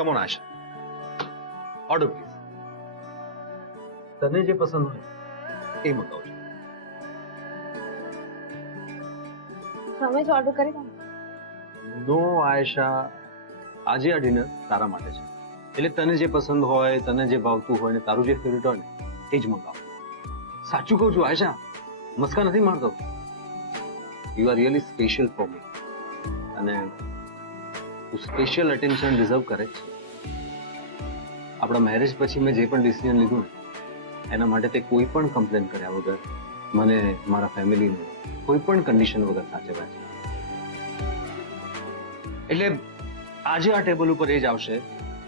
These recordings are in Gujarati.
Come on Asha, order please. તને જે પસંદ હોય એ મંગાવજો. તમે જ ઓર્ડર કરી દો. નો આયશા, આજે આ ડિનર તારા માટે છે, એટલે તને જે પસંદ હોય, તને જે ભાવતું હોય ને તારું જે ફેવરેટ હોય ને એ જ મંગાવ. સાચું કહું છું આયશા, મસ્કા નથી મારતો. You are really special for me, અને તું સ્પેશિયલ અટેન્શન ડિઝર્વ કરે છે. આપણા મેરેજ પછી મેં જે પણ ડિસિઝન લીધું ને એના માટે તે કોઈ પણ કમ્પ્લેન કર્યા વગર મને, મારા ફેમિલીને કોઈ પણ કન્ડિશન વગર સાચવ્યા છે. એટલે આજે આ ટેબલ ઉપર એ જ આવશે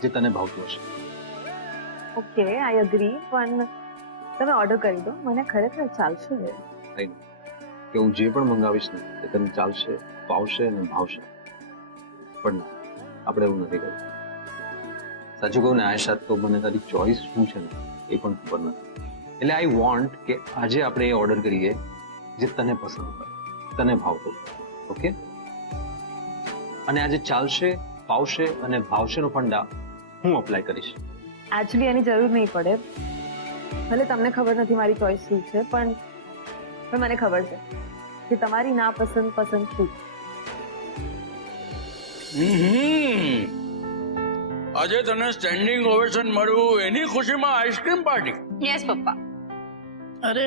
જે તને ભાવતું હશે. ઓકે, આઈ અગ્રી, પણ તમે ઓર્ડર કરી દો, મને ખરેખર ચાલશે. કે હું જે પણ મંગાવીશ ને એ તને ચાલશે, ભાવશે અને ભાવશે. પણ ના, આપણે એવું નથી કરવું. સાચું કહું ને આયશા, તો મને તારી ચોઈસ શું છે ને એ પણ ખબર નથી. એટલે આઈ વોન્ટ કે આજે આપણે એ ઓર્ડર કરીએ જે તને પસંદ હોય, તને ભાવતો હોય. ઓકે? અને આજે ચાલશે, પાવશે અને ભાવશેનો ફંડા હું અપ્લાય કરીશ. એકચ્યુઅલી એની જરૂર નહીં પડે. ભલે તમને ખબર નથી મારી ચોઈસ શું છે, પણ મને ખબર છે કે તમારી નાપસંદ પસંદ શું. આજે તને સ્ટેન્ડિંગ ઓવેશન મળ્યું એની ખુશીમાં આઈસ્ક્રીમ પાર્ટી. યસ પપ્પા. અરે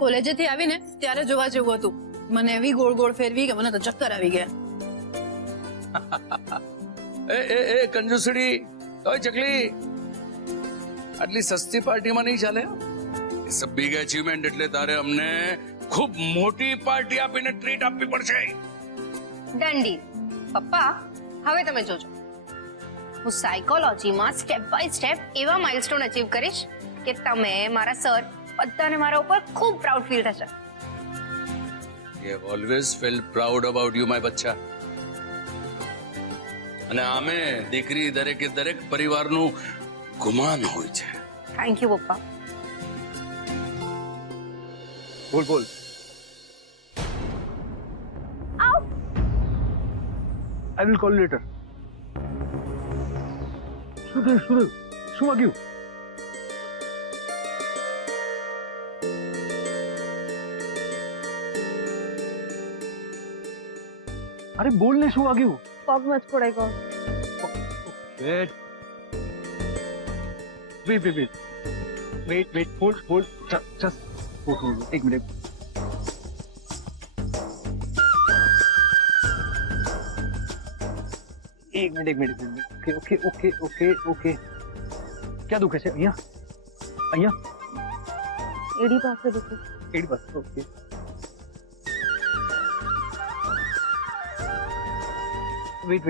કોલેજેથી આવીને ત્યારે જોવા જેવું હતું. મને એવી ગોળ ગોળ ફેરવી કે મને તો ચક્કર આવી ગયા. એ કંજુસડી, ઓય ચકલી, આટલી સસ્તી પાર્ટીમાં નહીં ચાલે. ઇટ્સ અ બિગ અચીવમેન્ટ, એટલે તારે અમને ખૂબ મોટી પાર્ટી આપીને ટ્રીટ આપવી પડશે. દંડી. પપ્પા, હવે તમે જોજો, હું સાયકોલોજીમાં સ્ટેપ બાય સ્ટેપ એવા માઇલસ્ટોન અચીવ કરીશ કે તમે, મારા સર, બધાને મારા ઉપર ખૂબ પ્રાઉડ ફીલ થશે. I have always felt proud about you, my બચ્ચા. અને આમે દીકરી દરેકે દરેક પરિવારનું ગુમાન હોય છે. થેન્ક યુ પપ્પા. બોલ બોલ. I will call you letter. શું વાગ્યું? અરે બોલ ને, શું વાગ્યું? પગ મચકોડાઈ ગયો. વેટ, હોલ્ડ, જસ્ટ એક મિનિટ. એક મિનિટ. ઓકે. ક્યાં દુખે છે? અહીંયા એડી પાસે દુખે. એડી પાસે. ઓકે. વેટ.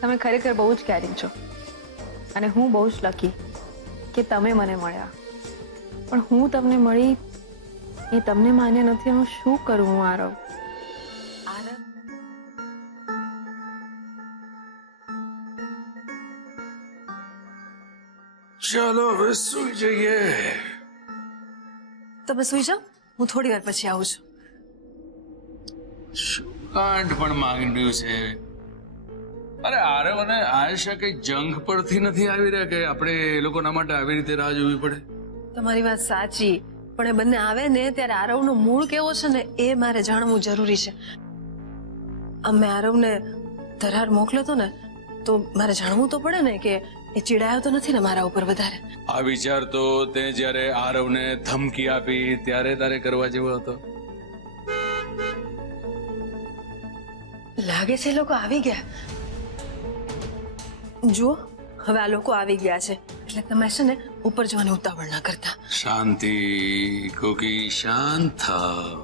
તમે ખરેખર બહુ જ કેરિંગ છો, અને હું બહુ જ લકી કે તમે મને મળ્યા. પણ હું તમને મળી એ તમને માન્ય નથી. હું શું કરું? હું આરવ. ચાલો હવે સુઈ જઈએ. તમે સુઈ જાઓ, હું થોડી વાર પછી આવું છું. કાંડ પણ માંગ્યું છે. અરે આરવ અને આયશા કઈ જંગ પરથી નથી આવી રહ્યા કે આપણે એ લોકોના માટે આવી રીતે રાહ જોવી પડે? તમારી વાત સાચી, પણ એ બંને આવે ને ત્યારે આરવનો મૂળ કેવો છે ને એ મારે જાણવું જરૂરી છે. અમે આરવને ધરાર મોકલ્યો તો ને, તો મારે જાણવું તો પડે ને કે એ ચીડાયો તો નથી ને મારા ઉપર વધારે. આ વિચાર તો તે જ્યારે આરવને ધમકી આપી ત્યારે તારે કરવા જેવો હતો. લાગે છે એ લોકો આવી ગયા. જુઓ, હવે આ લોકો આવી ગયા છે, એટલે તમે છે ને ઉપર જવાની ઉતાવળ ના કરતા. શાંતિ કોકી, શાંત થાવ.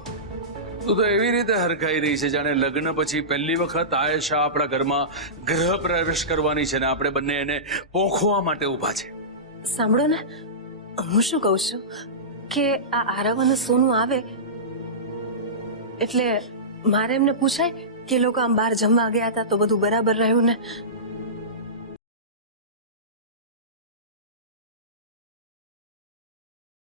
તું તો એવી રીતે હરખાઈ રહી છે જાણે લગ્ન પછી પહેલી વખત આયેશા આપણા ઘરમાં ગૃહ પ્રવેશ કરવાની છે ને આપણે બંને એને પોખવા માટે ઊભા છે. સાંભળો ને, હું શું કહું છું કે આ આરવ અને સોનું આવે એટલે મારે એમને પૂછાય કે એ લોકો આમ બહાર જમવા ગયા હતા તો બધું બરાબર રહ્યું ને